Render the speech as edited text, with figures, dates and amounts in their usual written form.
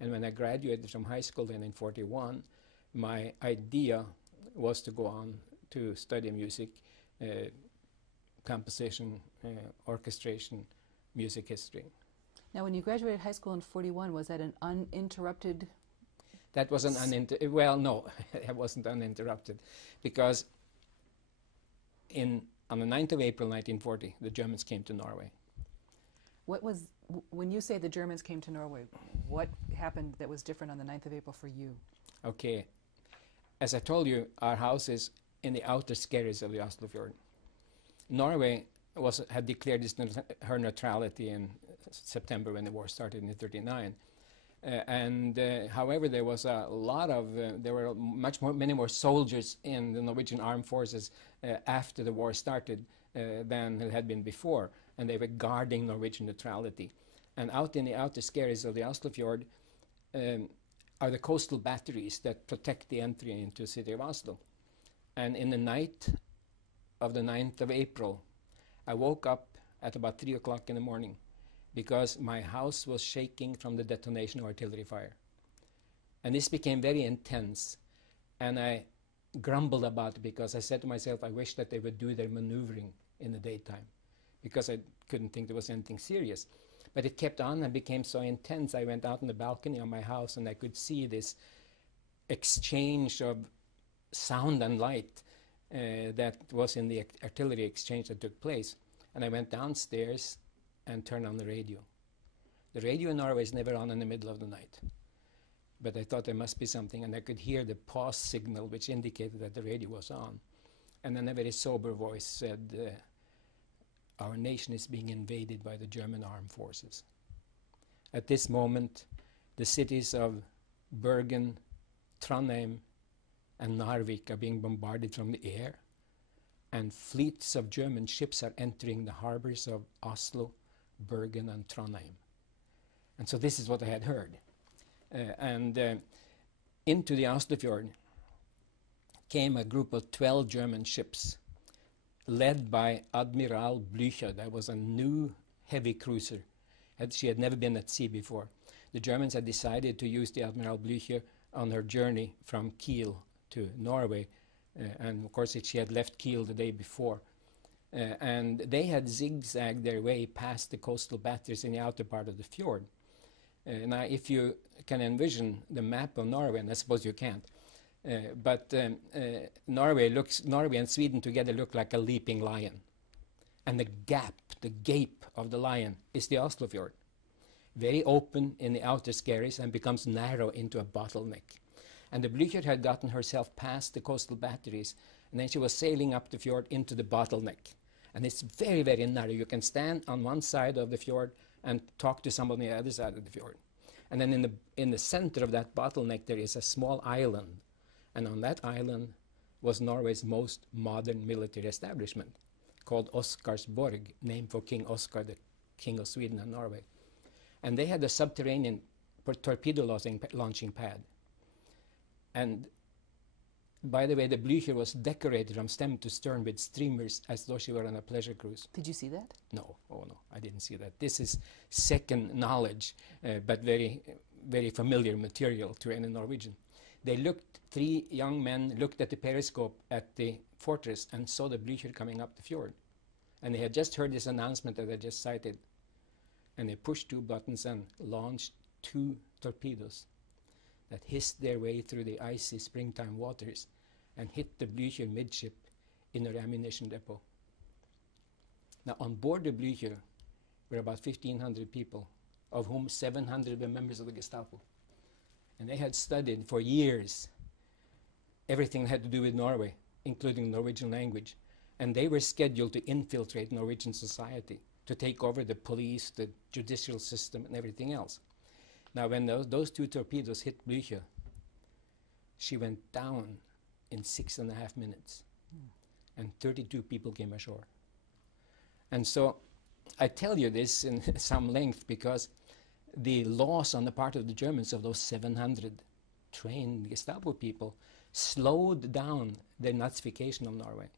And when I graduated from high school then in 41, my idea was to go on to study music, composition, orchestration, music history. Now, when you graduated high school in 41, was that an uninterrupted? That was well, no, it wasn't uninterrupted, because on the 9th of April 1940, the Germans came to Norway. What was, when you say the Germans came to Norway, what happened that was different on the 9th of April for you? Okay. As I told you, our house is in the outer skerries of the Oslofjord. Norway had declared her neutrality in September when the war started in 1939. However, there was a lot of, there were many more soldiers in the Norwegian armed forces after the war started than there had been before, and they were guarding Norwegian neutrality. And out in the outer skerries of the Oslofjord are the coastal batteries that protect the entry into the city of Oslo. And in the night of the 9th of April, I woke up at about 3 o'clock in the morning because my house was shaking from the detonation of artillery fire. And this became very intense, and I grumbled about it because I said to myself, I wish that they would do their maneuvering in the daytime, because I couldn't think there was anything serious. But it kept on and became so intense. I went out on the balcony of my house and I could see this exchange of sound and light that was in the artillery exchange that took place. And I went downstairs and turned on the radio. The radio in Norway is never on in the middle of the night. But I thought there must be something, and I could hear the pause signal which indicated that the radio was on. And then a very sober voice said, our nation is being invaded by the German armed forces. At this moment, the cities of Bergen, Trondheim, and Narvik are being bombarded from the air, and fleets of German ships are entering the harbors of Oslo, Bergen, and Trondheim. And so this is what I had heard. Into the Oslofjord came a group of 12 German ships, led by Admiral Blücher. That was a new heavy cruiser. She had never been at sea before. The Germans had decided to use the Admiral Blücher on her journey from Kiel to Norway. And of course, she had left Kiel the day before. And they had zigzagged their way past the coastal batteries in the outer part of the fjord. Now, if you can envision the map of Norway, and I suppose you can't, Norway and Sweden together look like a leaping lion. And the gape of the lion is the Oslofjord. Very open in the outer skerries and becomes narrow into a bottleneck. And the Blücher had gotten herself past the coastal batteries, and then she was sailing up the fjord into the bottleneck. And it's very, very narrow. You can stand on one side of the fjord and talk to someone on the other side of the fjord. And then in the center of that bottleneck there is a small island. And on that island was Norway's most modern military establishment, called Oscarsborg, named for King Oscar, the King of Sweden and Norway. And they had a subterranean torpedo launching pad. And by the way, the Blücher was decorated from stem to stern with streamers as though she were on a pleasure cruise. Did you see that? No, oh no, I didn't see that. This is second knowledge, but very, very familiar material to any Norwegian. Three young men looked at the periscope at the fortress and saw the Blücher coming up the fjord. And they had just heard this announcement that I just cited. And they pushed two buttons and launched two torpedoes that hissed their way through the icy springtime waters and hit the Blücher midship in her ammunition depot. Now, on board the Blücher were about 1,500 people, of whom 700 were members of the Gestapo. And they had studied for years everything that had to do with Norway, including the Norwegian language. And they were scheduled to infiltrate Norwegian society, to take over the police, the judicial system, and everything else. Now, when those two torpedoes hit Blücher, she went down in 6.5 minutes, and 32 people came ashore. And so I tell you this in some length because the loss on the part of the Germans of those 700 trained Gestapo people slowed down their Nazification of Norway.